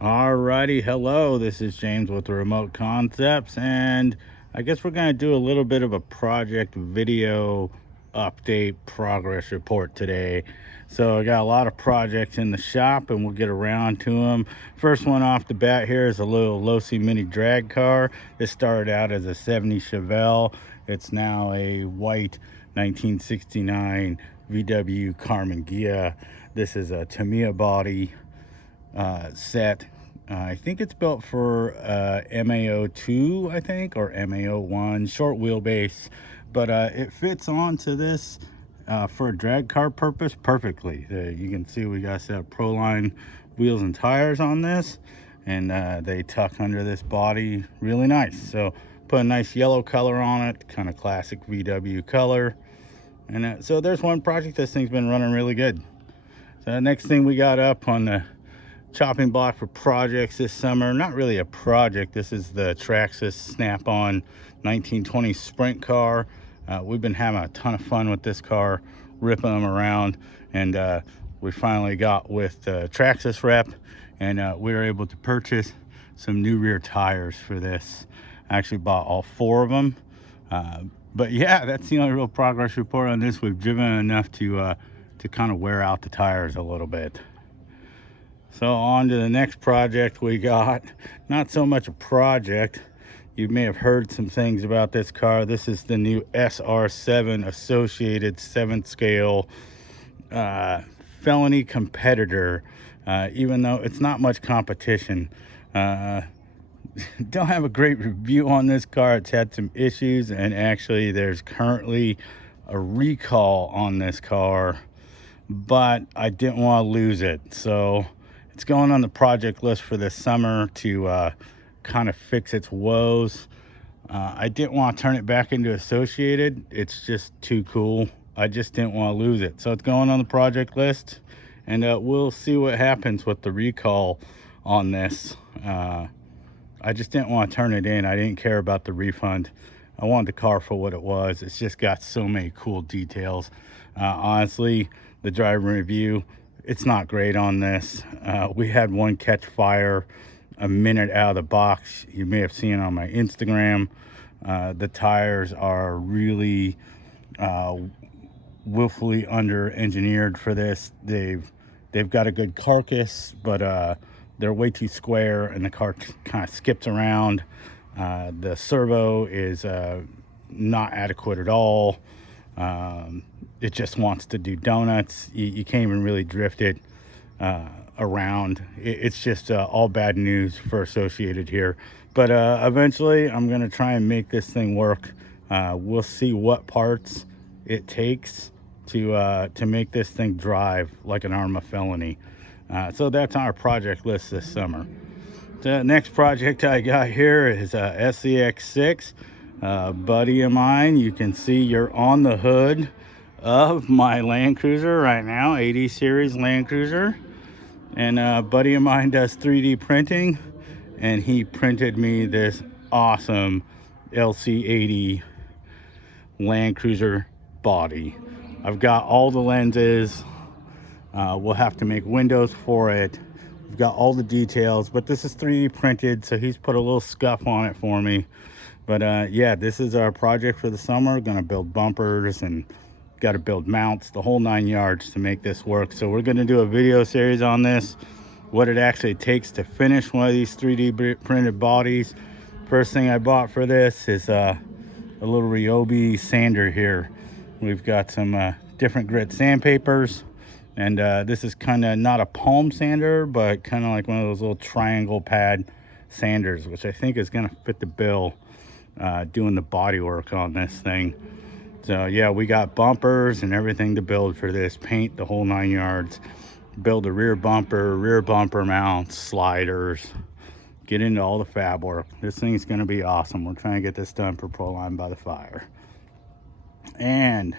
Alrighty, hello, this is James with the Remote Concepts, and I guess we're going to do a little bit of a project video update progress report today. So I got a lot of projects in the shop and we'll get around to them. First one off the bat here is a little Losi mini drag car. This started out as a 70 Chevelle. It's now a white 1969 VW Carmen Ghia. This is a Tamiya body set. I think it's built for MAO2, I think, or MAO1, short wheelbase, but it fits onto this for a drag car purpose perfectly. You can see we got a set of Proline wheels and tires on this, and they tuck under this body really nice. So put a nice yellow color on it, kind of classic VW color. And so there's one project. This thing's been running really good. So the next thing we got up on the chopping block for projects this summer, not really a project, this is the Traxxas Snap-on 1920 Sprint car. We've been having a ton of fun with this car, ripping them around, and we finally got with the Traxxas rep, and we were able to purchase some new rear tires for this. I actually bought all 4 of them, but yeah, that's the only real progress report on this. We've driven enough to kind of wear out the tires a little bit. So on to the next project we got. Not so much a project. You may have heard some things about this car. This is the new SR7 Associated 7th scale felony competitor. Even though it's not much competition. Don't have a great review on this car. It's had some issues, and actually there's currently a recall on this car, but I didn't want to lose it. So it's going on the project list for this summer to kind of fix its woes. I didn't want to turn it back into Associated. It's just too cool. I just didn't want to lose it. So it's going on the project list, and we'll see what happens with the recall on this. I just didn't want to turn it in. I didn't care about the refund. I wanted the car for what it was. It's just got so many cool details. Honestly, the driver review, it's not great on this. We had one catch fire a minute out of the box. You may have seen it on my Instagram. The tires are really willfully under engineered for this. They've got a good carcass, but they're way too square, and the car kind of skips around. The servo is not adequate at all. It just wants to do donuts. You can't even really drift it around. It's just all bad news for Associated here. But eventually I'm going to try and make this thing work. We'll see what parts it takes to make this thing drive like an ARMA felony. So that's on our project list this summer. The next project I got here is SCX6. Buddy of mine, you can see you're on the hood of my Land Cruiser right now, 80 series Land Cruiser. And a buddy of mine does 3D printing, and he printed me this awesome LC80 Land Cruiser body. I've got all the lenses. We'll have to make windows for it. We've got all the details, but this is 3D printed, so he's put a little scuff on it for me. But yeah, this is our project for the summer. Gonna build bumpers and got to build mounts, the whole 9 yards to make this work. So we're going to do a video series on this, what it actually takes to finish one of these 3D printed bodies. First thing I bought for this is a little Ryobi sander here. We've got some different grit sandpapers, and this is kind of not a palm sander, but kind of like one of those little triangle pad sanders, which I think is going to fit the bill doing the body work on this thing. So yeah, we got bumpers and everything to build for this, paint the whole 9 yards, build a rear bumper mounts, sliders, get into all the fab work. This thing's gonna be awesome. We're trying to get this done for Proline by the Fire. And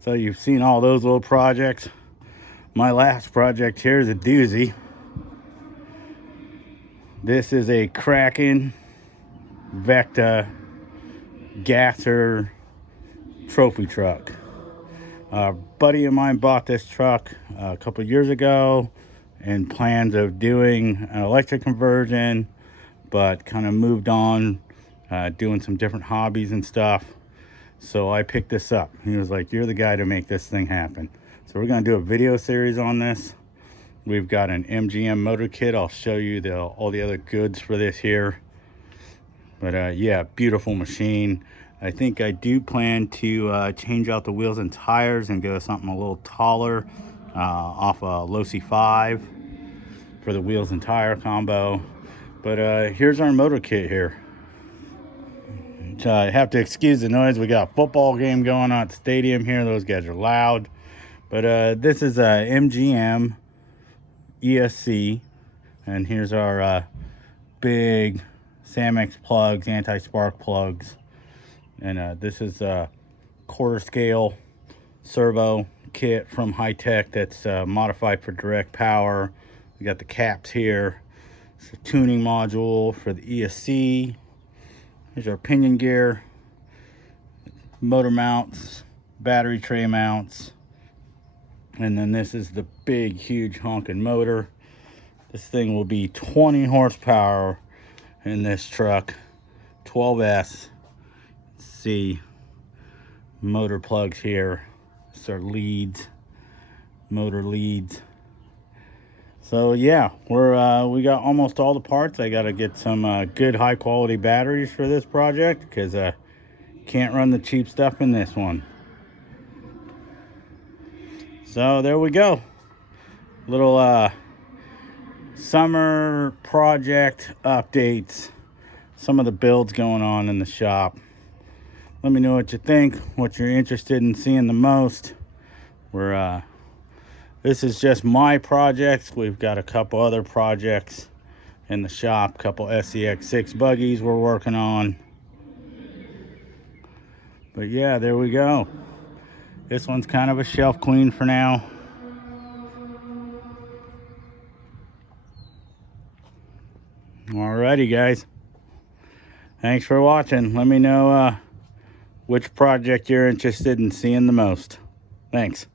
so you've seen all those little projects. My last project here is a doozy. This is a Kraken Vecta gasser trophy truck. A buddy of mine bought this truck a couple years ago, and plans of doing an electric conversion, but kind of moved on, doing some different hobbies and stuff. So I picked this up. He was like, you're the guy to make this thing happen. So we're going to do a video series on this. We've got an MGM motor kit. I'll show you all the other goods for this here. But yeah, beautiful machine. I think I do plan to change out the wheels and tires and go something a little taller, off a Losi 5 for the wheels and tire combo. But here's our motor kit here. I have to excuse the noise. We got a football game going on at the stadium here. Those guys are loud. But this is a MGM ESC, and here's our big Samex plugs, anti-spark plugs. And this is a quarter scale servo kit from High Tech that's modified for direct power. We got the caps here. It's a tuning module for the ESC. Here's our pinion gear, motor mounts, battery tray mounts, and then this is the big, huge honking motor. This thing will be 20 horsepower in this truck, 12S. See motor plugs here. These are leads, motor leads. So yeah, we got almost all the parts. I got to get some good high quality batteries for this project, because can't run the cheap stuff in this one. So there we go. Little summer project updates. Some of the builds going on in the shop. Let me know what you think, what you're interested in seeing the most. This is just my projects. We've got a couple other projects in the shop, a couple SCX6 buggies we're working on. But yeah, there we go. This one's kind of a shelf queen for now. Alrighty, guys. Thanks for watching. Let me know which project you're interested in seeing the most. Thanks.